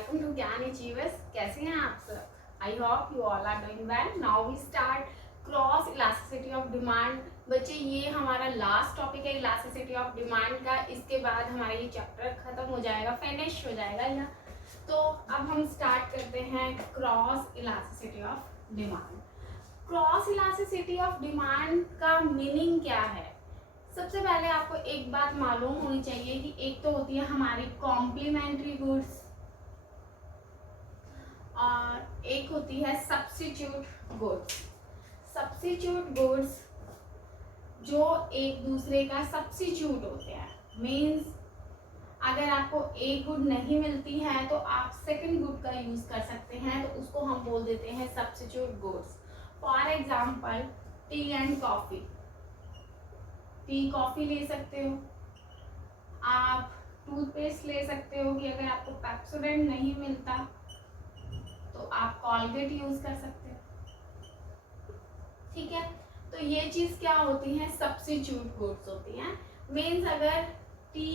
Welcome to ज्ञान achievers. कैसे हैं आप सब? I hope you all are doing well. Now we start cross elasticity of demand. बच्चे ये हमारा लास्ट टॉपिक है इलास्टिसिटी ऑफ डिमांड का। इसके बाद हमारा ये चैप्टर खत्म हो जाएगा, फिनिश हो जाएगा या तो अब हम स्टार्ट करते हैं cross elasticity of demand. Cross elasticity of demand का मीनिंग क्या है? सबसे पहले आपको एक बात मालूम होनी चाहिए कि एक तो होती है हमारी कॉम्प्लीमेंट्री गुड्स और एक होती है सब्स्टिट्यूट गुड्स। सब्स्टिट्यूट गुड्स जो एक दूसरे का सब्स्टिट्यूट होते हैं, मींस अगर आपको एक गुड नहीं मिलती है तो आप सेकंड गुड का यूज कर सकते हैं, तो उसको हम बोल देते हैं substitute goods. For example T and coffee. Tea coffee ले सकते हो, आप टूथपेस्ट ले सकते हो कि अगर आपको पेप्सोडेंट नहीं मिलता तो आप कॉलगेट यूज कर सकते हो। ठीक है, तो ये चीज क्या होती है, सब्स्टिट्यूट गुड्स होती हैं। मीन्स अगर टी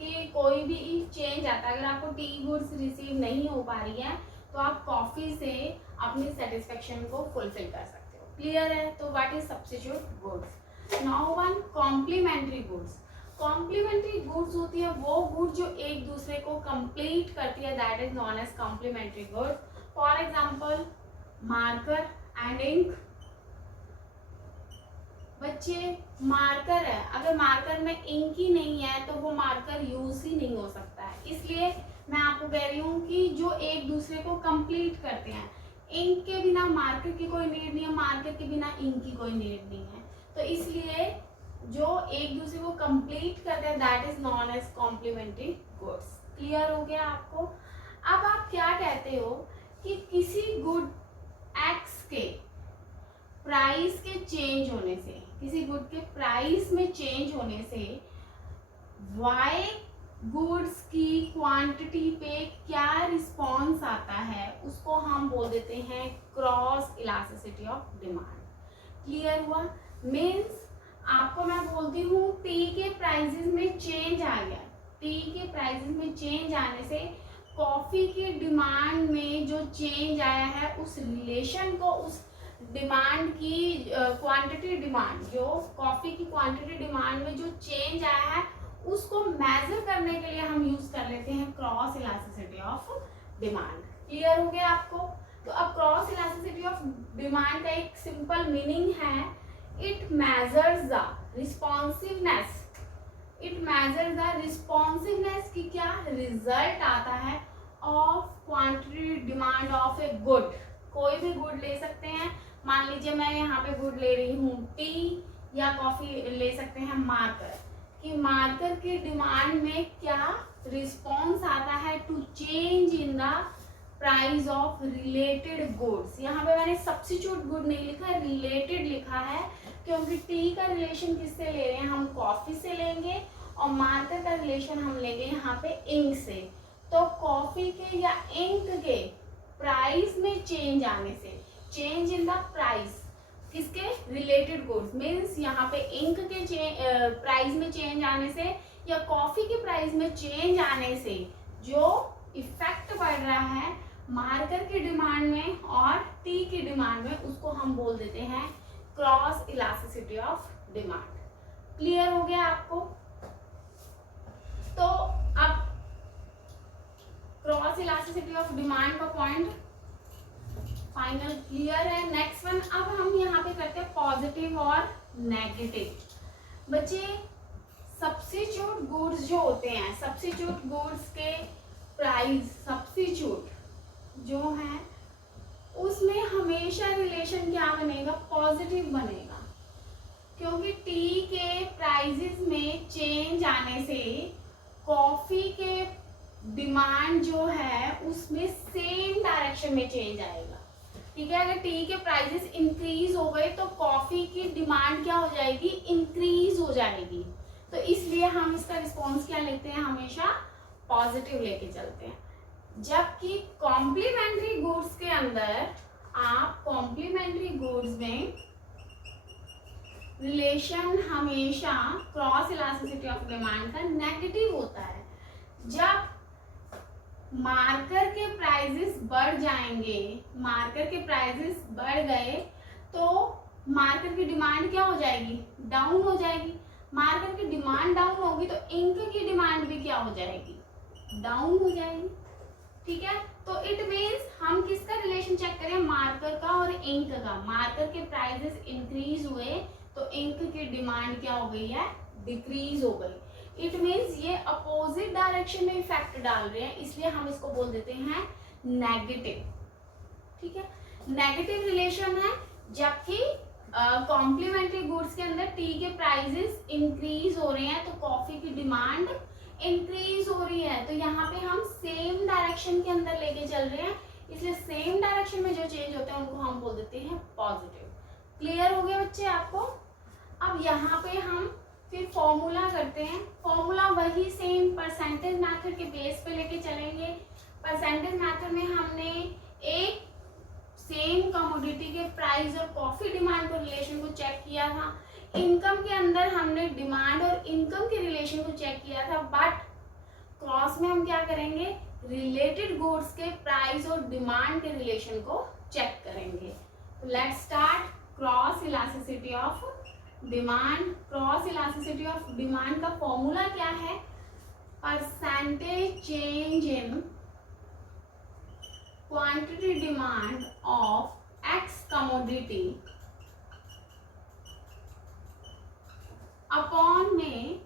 के कोई भी चेंज आता है, अगर आपको टी गुड्स रिसीव नहीं हो पा रही है तो आप कॉफी से अपनी सेटिस्फेक्शन को फुलफिल कर सकते हो। क्लियर है? तो what is substitute goods. Now one complementary goods. Complementary goods होती है वो गुड जो एक दूसरे को कंप्लीट करती है, that is known as complementary goods. For example marker and ink. बच्चे मार्कर है, अगर मार्कर में इंक ही नहीं है तो वो मार्कर यूज ही नहीं हो सकता है। इसलिए मैं आपको कह रही हूँ कि जो एक दूसरे को कंप्लीट करते हैं, इंक के बिना मार्कर की कोई नीड नहीं है, मार्कर के बिना इंक की कोई नीड नहीं है। तो इसलिए जो एक दूसरे को कंप्लीट करते हैं that is known as complementary goods. Clear हो गया आपको? अब आप क्या कहते हो कि किसी गुड एक्स के प्राइस के चेंज होने से, किसी गुड के प्राइस में चेंज होने से वाई गुड्स की क्वांटिटी पे क्या रिस्पॉन्स आता है, उसको हम बोल देते हैं cross elasticity of demand. Clear हुआ? मीन्स आपको मैं बोलती हूँ टी के प्राइसेस में चेंज आ गया, टी के प्राइसेस में चेंज आने से कॉफी की डिमांड में जो चेंज आया है उस रिलेशन को, उस डिमांड की क्वांटिटी डिमांड, जो कॉफी की क्वांटिटी डिमांड में जो चेंज आया है उसको मेजर करने के लिए हम यूज कर लेते हैं cross elasticity of demand. Clear हो गया आपको? तो अब क्रॉस इलास्टिसिटी ऑफ डिमांड का एक सिंपल मीनिंग है, it measures the responsiveness, it measures the responsiveness की क्या रिजल्ट आता है of quantity demand of a good. कोई भी गुड ले सकते हैं, मान लीजिए मैं यहाँ पे गुड ले रही हूँ टी, या कॉफी ले सकते हैं मार्कर, कि मार्कर की डिमांड में क्या रिस्पॉन्स आता है to change in the price of related goods. यहाँ पे मैंने सब्स्टिट्यूट गुड नहीं लिखा है, रिलेटेड लिखा है, क्योंकि टी का रिलेशन किससे ले रहे हैं, हम कॉफी से लेंगे, और मार्कर का रिलेशन हम लेंगे यहाँ पे इंक से। तो कॉफी के या इंक के प्राइस में चेंज आने से, चेंज इन द प्राइस किसके, रिलेटेड गुड्स, मीन्स यहाँ पे इंक के प्राइस में चेंज आने से या कॉफी के प्राइस में चेंज आने से जो इफेक्ट पड़ रहा है मार्कर की डिमांड में और टी की डिमांड में, उसको हम बोल देते हैं cross elasticity of demand. Clear हो गया आपको? तो अब क्रॉस इलास्टिसिटी ऑफ डिमांड का पॉइंट फाइनल क्लियर है। नेक्स्ट वन, अब हम यहाँ पे करते हैं पॉजिटिव और नेगेटिव। बच्चे सब्स्टिट्यूट गुड्स जो होते हैं, सब्स्टिट्यूट गुड्स के प्राइस, सब्स्टिट्यूट जो है उसमें हमेशा रिलेशन क्या बनेगा, पॉजिटिव बनेगा, क्योंकि टी के प्राइसेस में चेंज आने से कॉफी के डिमांड जो है उसमें सेम डायरेक्शन में चेंज आएगा। ठीक है, अगर टी के प्राइसेस इंक्रीज हो गए तो कॉफी की डिमांड क्या हो जाएगी, इंक्रीज हो जाएगी। तो इसलिए हम इसका रिस्पॉन्स क्या लेते हैं, हमेशा पॉजिटिव लेके चलते हैं। जबकि कॉम्प्लीमेंट्री गुड्स के अंदर आप कॉम्प्लीमेंट्री गुड्स में रिलेशन हमेशा क्रॉस इलास्टिसिटी ऑफ डिमांड का नेगेटिव होता है। जब मार्कर के प्राइजेस बढ़ जाएंगे, मार्कर के प्राइजेस बढ़ गए तो मार्कर की डिमांड क्या हो जाएगी, डाउन हो जाएगी। मार्कर की डिमांड डाउन होगी तो इंक की डिमांड भी क्या हो जाएगी, डाउन हो जाएगी। ठीक है, तो इट मीन्स हम किसका रिलेशन चेक करें, मार्कर का और इंक का। मार्कर के प्राइजेस इंक्रीज हुए तो इंक की डिमांड क्या हो गई है, डिक्रीज हो गई। इट मीन्स ये अपोजिट डायरेक्शन में इफेक्ट डाल रहे हैं, इसलिए हम इसको बोल देते हैं नेगेटिव। ठीक है, नेगेटिव रिलेशन है। जबकि कॉम्प्लीमेंट्री गुड्स के अंदर टी के प्राइजेस इंक्रीज हो रहे हैं तो कॉफी की डिमांड इंक्रीज हो रही है। तो यहाँ पे हम सेम डायरेक्शन के अंदर लेके चल रहे हैं, इसलिए सेम डायरेक्शन में जो चेंज होते हैं उनको हम बोल देते हैं पॉजिटिव। क्लियर हो गया बच्चे आपको? अब यहाँ पे हम फिर फॉर्मूला करते हैं। फॉर्मूला वही सेम परसेंटेज मेथड के बेस पे लेके चलेंगे। परसेंटेज मेथड में हमने एक सेम कमोडिटी के प्राइस और कॉफी डिमांड को रिलेशन को चेक किया था। इनकम के अंदर हमने डिमांड और इनकम के रिलेशन को चेक किया था, बट क्रॉस में हम क्या करेंगे, रिलेटेड गुड्स के प्राइस और डिमांड के रिलेशन को चेक करेंगे। Let's start. Cross elasticity of demand. Cross elasticity of demand का फॉर्मूला क्या है, percentage change in quantity demand of X commodity upon में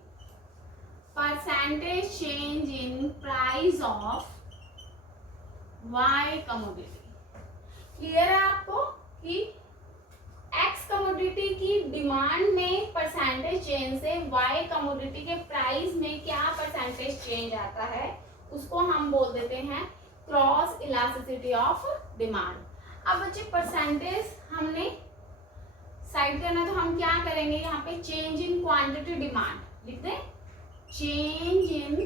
percentage change in price of Y commodity. Clear है आपको कि एक्स कमोडिटी की demand में percentage change से वाई कमोडिटी के प्राइस में क्या परसेंटेज चेंज आता है, उसको हम बोल देते हैं क्रॉस इलास्टिसिटी ऑफ डिमांड। अब बच्चे परसेंटेज हमने साइड करना, तो हम क्या करेंगे, यहाँ पे चेंज इन क्वांटिटी डिमांड लिख दें। Change in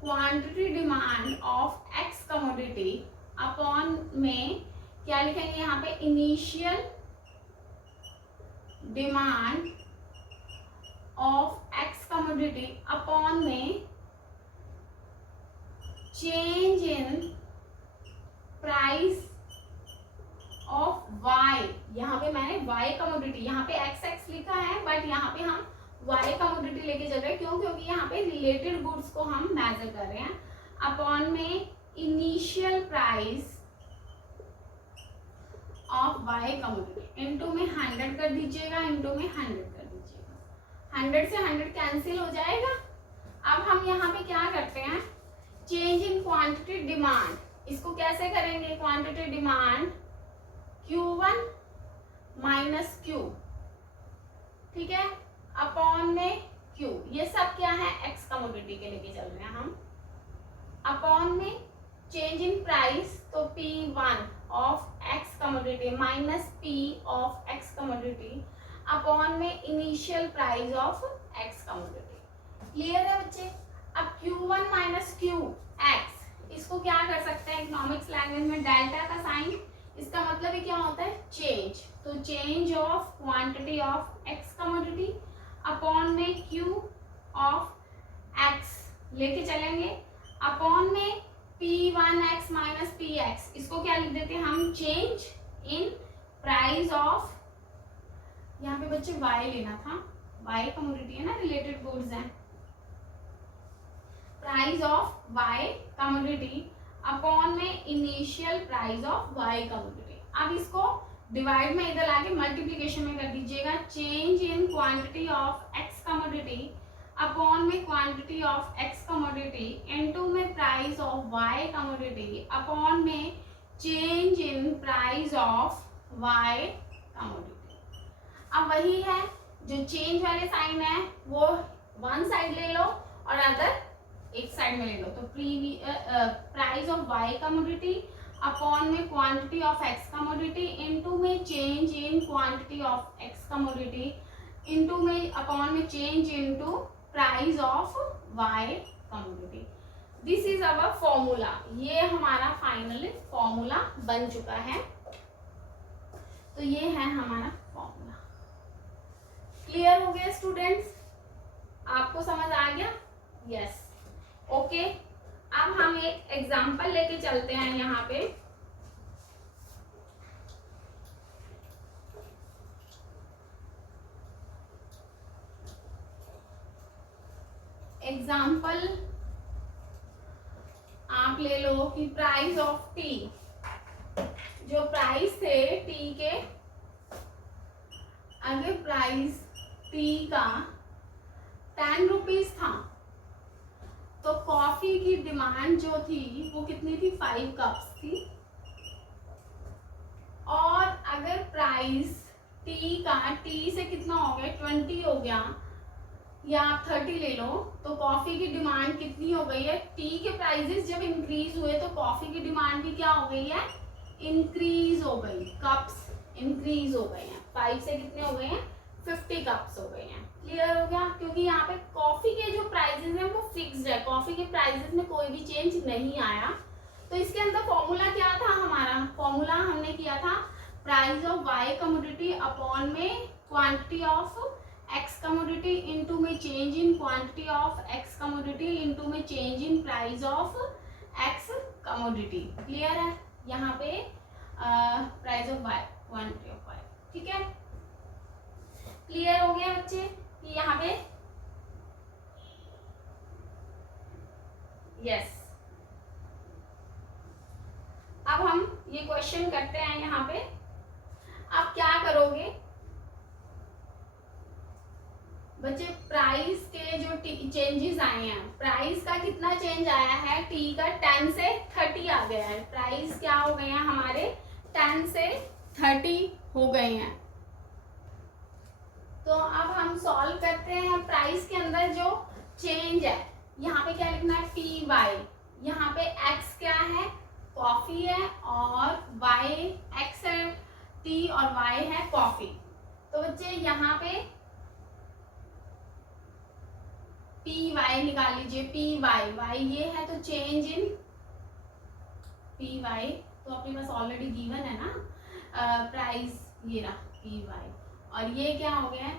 quantity demand of X commodity upon में क्या लिखेंगे, यहाँ पे initial demand of X commodity upon में change in price of Y. यहाँ पे मैंने वाई कमोडिटी, यहाँ पे एक्स एक्स लिखा है बट यहाँ पे हम वाई कमोडिटी लेके चल रहे हैं, क्यों, क्योंकि यहाँ पे रिलेटेड गुड्स को हम मेजर कर रहे हैं। अपॉन में initial price of Y commodity, into में 100 कर दीजिएगा, इनटू में 100 कर दीजिएगा, 100 से 100 कैंसिल हो जाएगा। अब हम यहाँ पे क्या करते हैं, चेंज इन क्वांटिटी डिमांड, इसको कैसे करेंगे, quantity demand Q1 minus Q, ठीक है, अपॉन में Q, ये सब क्या है, एक्स कमोडिटी के लेके चल रहे हैं हम। अपॉन में चेंज इन प्राइस, तो P1 of X commodity minus P of X commodity upon में initial price of X commodity. Clear है बच्चे? अब Q1 माइनस Q एक्स, इसको क्या कर सकते हैं इकोनॉमिक्स लैंग्वेज में, डेल्टा का साइन, इसका मतलब ही क्या होता है, चेंज। तो change of quantity of X commodity upon में Q ऑफ एक्स लेके चलेंगे, अपॉन में P1x माइनस Px, इसको क्या लिख देते हैं हम, चेंज इन प्राइस ऑफ, यहाँ पे बच्चे y लेना था, y कमोडिटी है ना, रिलेटेड गुड्स हैं, price of y commodity upon में initial price of y commodity. अब इसको डिवाइड में इधर लाके मल्टीप्लिकेशन में कर दीजिएगा, change in quantity of x commodity upon में quantity of x commodity into में price of y commodity upon में change in price of y commodity. अब वही है, जो चेंज वाले साइन है वो वन साइड ले लो और अदर एक साइड में ले लो, तो price of y commodity upon में quantity of x commodity into में change in quantity of x commodity into में अपॉन में change into price of y commodity. This is our formula, ये हमारा फाइनल फॉर्मूला बन चुका है। तो ये है हमारा फॉर्मूला। क्लियर हो गया स्टूडेंट्स? आपको समझ आ गया? Yes, okay. अब हम एक एग्जांपल लेके चलते हैं यहाँ पे। एग्जांपल आप ले लो कि प्राइस ऑफ टी, जो प्राइस थे टी के, अगर प्राइस टी का 10 रुपीज था तो कॉफी की डिमांड जो थी वो कितनी थी, 5 कप्स थी। और अगर प्राइस टी का, टी से कितना हो गया 20 हो गया, या आप 30 ले लो, तो कॉफी की डिमांड कितनी हो गई है। टी के प्राइसेस जब इंक्रीज हुए तो कॉफी की डिमांड भी क्या हो गई है, इंक्रीज हो गई, कप्स इंक्रीज हो गए हैं। 5 से कितने हो गए हैं, 50 कप्स हो गए हैं। क्लियर हो गया, क्योंकि यहाँ पे कॉफी के जो प्राइसेस हैं वो फिक्स्ड है, कॉफी के प्राइसेस में कोई भी चेंज नहीं आया। तो इसके अंदर फॉर्मूला क्या था हमारा, फॉर्मूला हमने किया था price of Y commodity upon में quantity of X commodity into में change in quantity of X commodity into में change in price of X commodity. Clear है, यहाँ पे price of Y, quantity of Y. ठीक है, क्लियर हो गया बच्चे कि यहाँ पे, यस। अब हम ये क्वेश्चन करते हैं यहाँ पे। आप क्या करोगे बच्चे, प्राइस के जो चेंजेस आए हैं, प्राइस का कितना चेंज आया है, टी का 10 से 30 आ गया है। प्राइस क्या हो गए हैं हमारे, 10 से 30 हो गए हैं। तो अब हम सॉल्व करते हैं। प्राइस के अंदर जो चेंज है, यहाँ पे क्या लिखना है, टी वाई, यहाँ पे एक्स क्या है, कॉफी है, और वाई, एक्स है टी और वाई है कॉफी। तो बच्चे यहाँ पे पी वाई निकाल लीजिए, पी वाई, वाई ये है तो चेंज इन पी वाई, तो अपने पास ऑलरेडी गिवन है ना, प्राइस ये रहा पी वाई, और ये क्या हो गया है,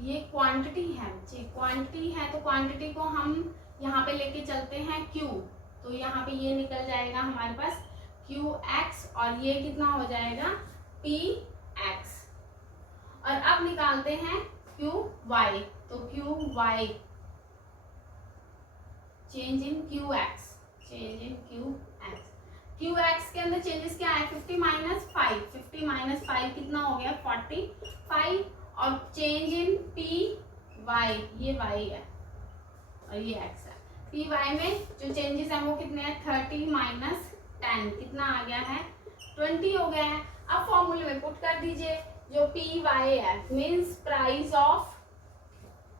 ये क्वांटिटी है बच्चे, क्वांटिटी है तो क्वांटिटी को हम यहाँ पे लेके चलते हैं क्यू, तो यहाँ पे ये निकल जाएगा हमारे पास क्यू एक्स, और ये कितना हो जाएगा पी एक्स। और अब निकालते हैं क्यू वाई, तो q y change in q x, change in q x. Q x के अंदर चेंजेस क्या है, 50 माइनस 5, 50 माइनस 5 कितना हो गया 45, और चेंज इन पी वाई, ये वाई है और ये एक्स है। पी वाई में जो चेंजेस हैं वो कितने हैं, 30 माइनस 10 कितना आ गया है, 20 हो गया है। अब फॉर्मूले में पुट कर दीजिए, जो पी वाई है means price of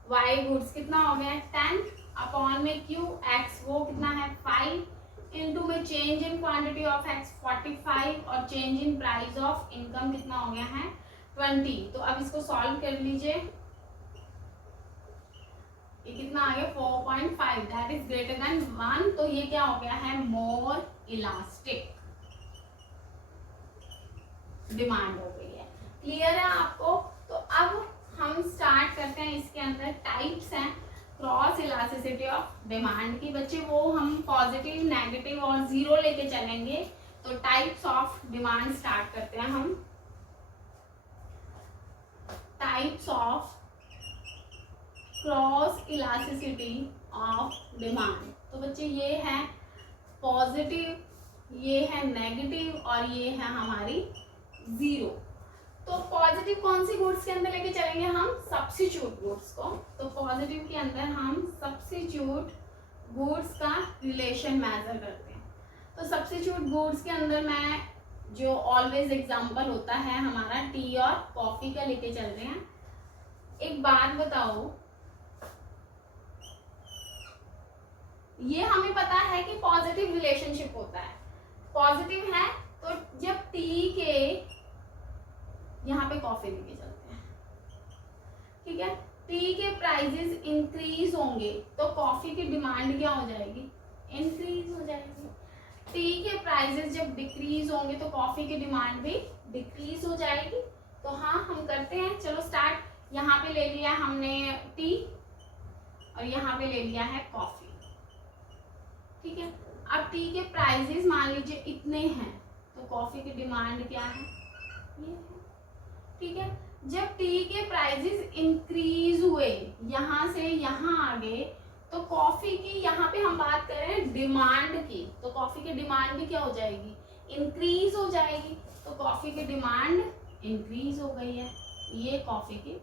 y goods कितना हो गया है 10, अपॉन में क्यू एक्स वो कितना है 5, इनटू में change in quantity of x 45, और change in price of income कितना हो गया है 20। तो अब इसको सॉल्व कर लीजिए, ये कितना आ गया 4.5, दैट इज ग्रेटर देन 1, तो ये क्या हो गया है मोर इलास्टिक डिमांड हो गई है। क्लियर है आपको। तो अब हम स्टार्ट करते हैं, इसके अंदर टाइप्स हैं क्रॉस इलास्टिसिटी ऑफ डिमांड की बच्चे, वो हम पॉजिटिव, नेगेटिव और जीरो लेके चलेंगे। तो टाइप्स ऑफ डिमांड स्टार्ट करते हैं हम। Types of cross elasticity of demand, तो बच्चे ये है पॉजिटिव, ये है नेगेटिव, और ये है हमारी जीरो। तो पॉजिटिव कौन सी गुड्स के अंदर लेके चलेंगे हम, सब्स्टिट्यूट गुड्स को। तो पॉजिटिव के अंदर हम सब्स्टिट्यूट गुड्स का रिलेशन मेजर करते हैं। तो सब्स्टिट्यूट गुड्स के अंदर मैं जो ऑलवेज एग्जांपल होता है हमारा टी और कॉफी का लेके चल रहे हैं। एक बात बताओ, ये हमें पता है कि पॉजिटिव रिलेशनशिप होता है, पॉजिटिव है तो जब टी के यहाँ पे कॉफी लेके चलते हैं, ठीक है, टी के प्राइसेस इंक्रीज होंगे तो कॉफी की डिमांड क्या हो जाएगी, इंक्रीज हो जाएगी। टी के प्राइसेस जब डिक्रीज होंगे तो कॉफी की डिमांड भी डिक्रीज हो जाएगी। तो हाँ हम करते हैं, चलो स्टार्ट। यहाँ पे ले लिया हमने टी और यहाँ पे ले लिया है कॉफी। ठीक है। अब टी के प्राइजेस मान लीजिए इतने हैं, तो कॉफी की डिमांड क्या है, ये है। ठीक है, जब टी के प्राइजेस इंक्रीज हुए यहाँ से यहाँ आ गए, तो कॉफी की, यहाँ पे हम बात कर रहे हैं डिमांड की, तो कॉफी की डिमांड भी क्या हो जाएगी, इंक्रीज हो जाएगी। तो कॉफी की डिमांड इंक्रीज हो गई है, ये कॉफी की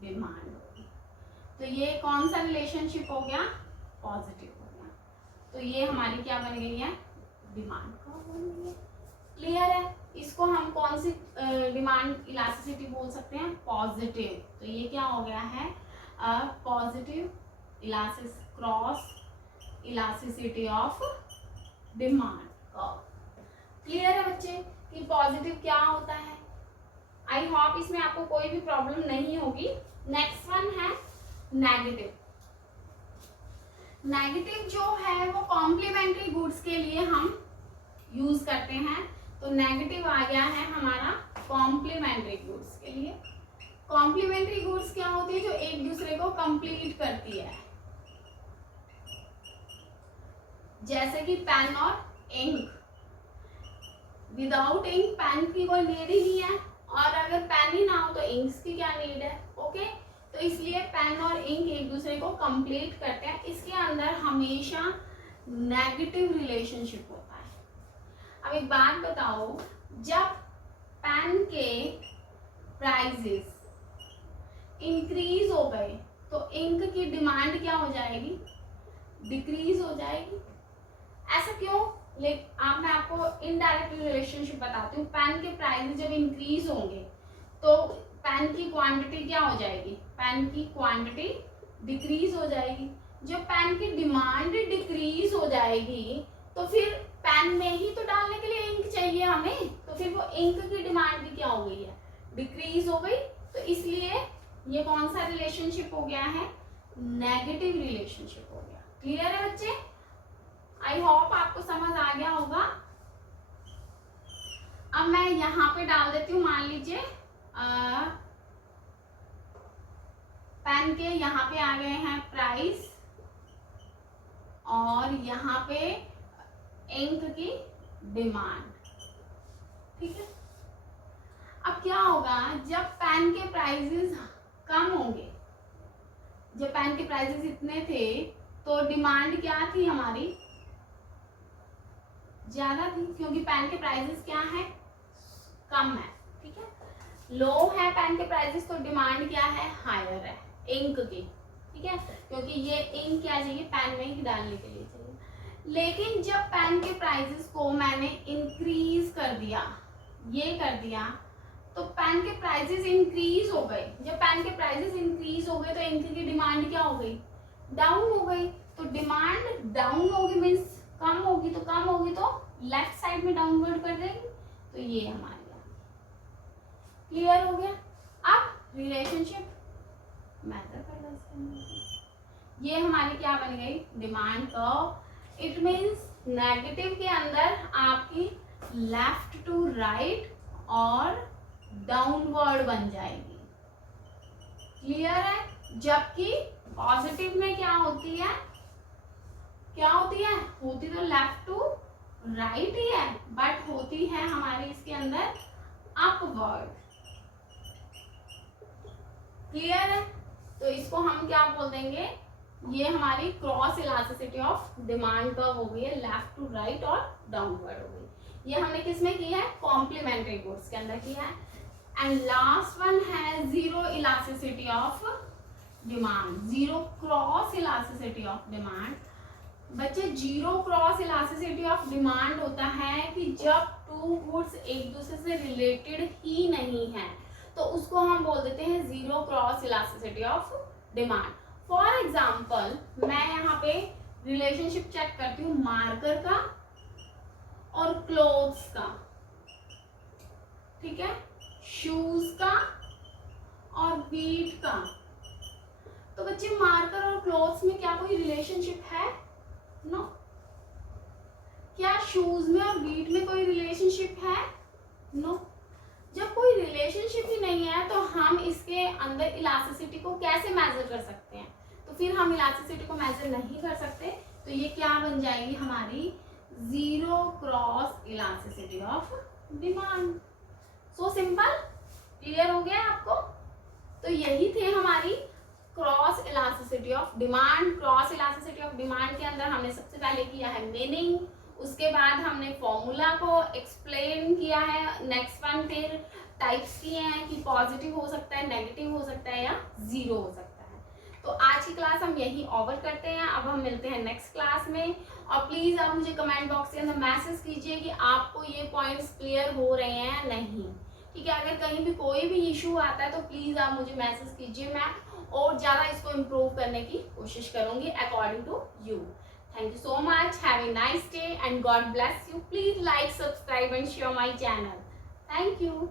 डिमांड होगी। तो ये कौन सा रिलेशनशिप हो गया, पॉजिटिव हो गया। तो ये हमारी क्या बन गई है, डिमांड कर्व बन गई है। क्लियर है। इसको हम कौन सी डिमांड इलास्टिसिटी बोल सकते हैं, पॉजिटिव। तो ये क्या हो गया है, positive cross elasticity of demand curve. Clear है बच्चे कि पॉजिटिव क्या होता है। आई होप इसमें आपको कोई भी प्रॉब्लम नहीं होगी। नेक्स्ट वन है नेगेटिव। नेगेटिव जो है वो कॉम्प्लीमेंट्री गुड्स के लिए हम यूज करते हैं। तो नेगेटिव आ गया है हमारा कॉम्प्लीमेंट्री गुड्स के लिए। कॉम्प्लीमेंट्री गुड्स क्या होती है, जो एक दूसरे को कंप्लीट करती है, जैसे कि पेन और इंक। विदाउट इंक पेन की कोई नीड ही नहीं है, और अगर पेन ही ना हो तो इंक्स की क्या नीड है। ओके, तो इसलिए पेन और इंक एक दूसरे को कंप्लीट करते हैं। इसके अंदर हमेशा नेगेटिव रिलेशनशिप होता है। अब एक बात बताओ, जब पेन के प्राइजेस इंक्रीज हो गए तो इंक की डिमांड क्या हो जाएगी, डिक्रीज हो जाएगी। ऐसा क्यों, लेकिन मैं आपको इनडायरेक्ट रिलेशनशिप बताती हूँ। पेन के प्राइस जब इंक्रीज होंगे तो पेन की क्वांटिटी क्या हो जाएगी, पेन की क्वांटिटी डिक्रीज हो जाएगी। जब पेन की डिमांड डिक्रीज हो जाएगी तो फिर पेन में ही तो डालने के लिए इंक चाहिए हमें, तो फिर वो इंक की डिमांड भी क्या हो गई है, डिक्रीज हो गई। तो इसलिए ये कौन सा रिलेशनशिप हो गया है, नेगेटिव रिलेशनशिप हो गया। क्लियर है बच्चे, आई होप आपको समझ आ गया होगा। अब मैं यहाँ पे डाल देती हूँ, मान लीजिए पेन के यहाँ पे आ गए हैं प्राइस और यहाँ पे इंक की डिमांड। ठीक है, अब क्या होगा, जब पेन के प्राइसेस कम होंगे, जब पेन के प्राइसेस इतने थे तो डिमांड क्या थी हमारी, ज्यादा थी, क्योंकि पेन के प्राइसेस क्या है, कम है। ठीक है, लो है पेन के प्राइसेस तो डिमांड क्या है, हायर है इंक की। ठीक है, क्योंकि ये इंक क्या चाहिए, पेन में ही डालने के लिए चाहिए। लेकिन जब पेन के प्राइसेस को मैंने इंक्रीज कर दिया, ये कर दिया, तो पेन के प्राइसेस इंक्रीज हो गए। जब पेन के प्राइसेस इंक्रीज हो गए तो इंक की डिमांड क्या हो गई, डाउन हो गई। तो डिमांड डाउन होगी मीन्स कम होगी, तो कम होगी तो लेफ्ट साइड में डाउनवर्ड कर देंगे। तो ये हमारे क्लियर हो गया। अब रिलेशनशिप मैटर करना, ये हमारी क्या बन गई, demand curve. It means negative के अंदर आपकी लेफ्ट टू राइट और डाउनवर्ड बन जाएगी। क्लियर है, जबकि पॉजिटिव में क्या होती है, क्या होती है, होती तो लेफ्ट टू राइट ही है, बट होती है हमारी इसके अंदर अपवर्ड। क्लियर है, तो इसको हम क्या बोल देंगे, ये हमारी cross elasticity of demand curve हो गई है, लेफ्ट टू राइट और डाउनवर्ड हो गई। ये हमने किसमें की है, कॉम्प्लीमेंट्री गुड्स के अंदर किया है। एंड लास्ट वन है zero elasticity of demand, zero cross elasticity of demand. बच्चे zero cross elasticity of demand होता है कि जब टू गुड्स एक दूसरे से रिलेटेड ही नहीं है तो उसको हम बोल देते हैं zero cross elasticity of demand. For example मैं यहाँ पे रिलेशनशिप चेक करती हूँ मार्कर का और क्लोथ्स का, ठीक है, शूज का और बीट का। तो बच्चे मार्कर और क्लोथ्स में क्या कोई रिलेशनशिप है, नो। क्या शूज में और बीट में कोई रिलेशनशिप है, नो। जब कोई रिलेशनशिप ही नहीं है तो हम इसके अंदर इलास्टिसिटी को कैसे मेजर कर सकते हैं, तो फिर हम इलास्टिसिटी को मेजर नहीं कर सकते तो ये क्या बन जाएगी हमारी zero cross elasticity of demand. So simple, clear हो गया आपको? तो यही थे हमारी cross elasticity of demand. Cross elasticity of demand के अंदर हमने सबसे पहले किया है मीनिंग, उसके बाद हमने फॉर्मूला को एक्सप्लेन किया है, नेक्स्ट वन फिर टाइप्स किए हैं कि पॉजिटिव हो सकता है, नेगेटिव हो सकता है या जीरो हो सकता है। तो आज की क्लास हम यही ओवर करते हैं। अब हम मिलते हैं नेक्स्ट क्लास में। और प्लीज आप मुझे कमेंट बॉक्स के अंदर मैसेज कीजिए कि आपको ये पॉइंट्स क्लियर हो रहे हैं या नहीं, ठीक है? अगर कहीं भी कोई भी इशू आता है तो प्लीज आप मुझे मैसेज कीजिए, मैं और ज़्यादा इसको इम्प्रूव करने की कोशिश करूंगी according to you. Thank you so much. Have a nice day and God bless you. Please like, subscribe and share my channel. Thank you.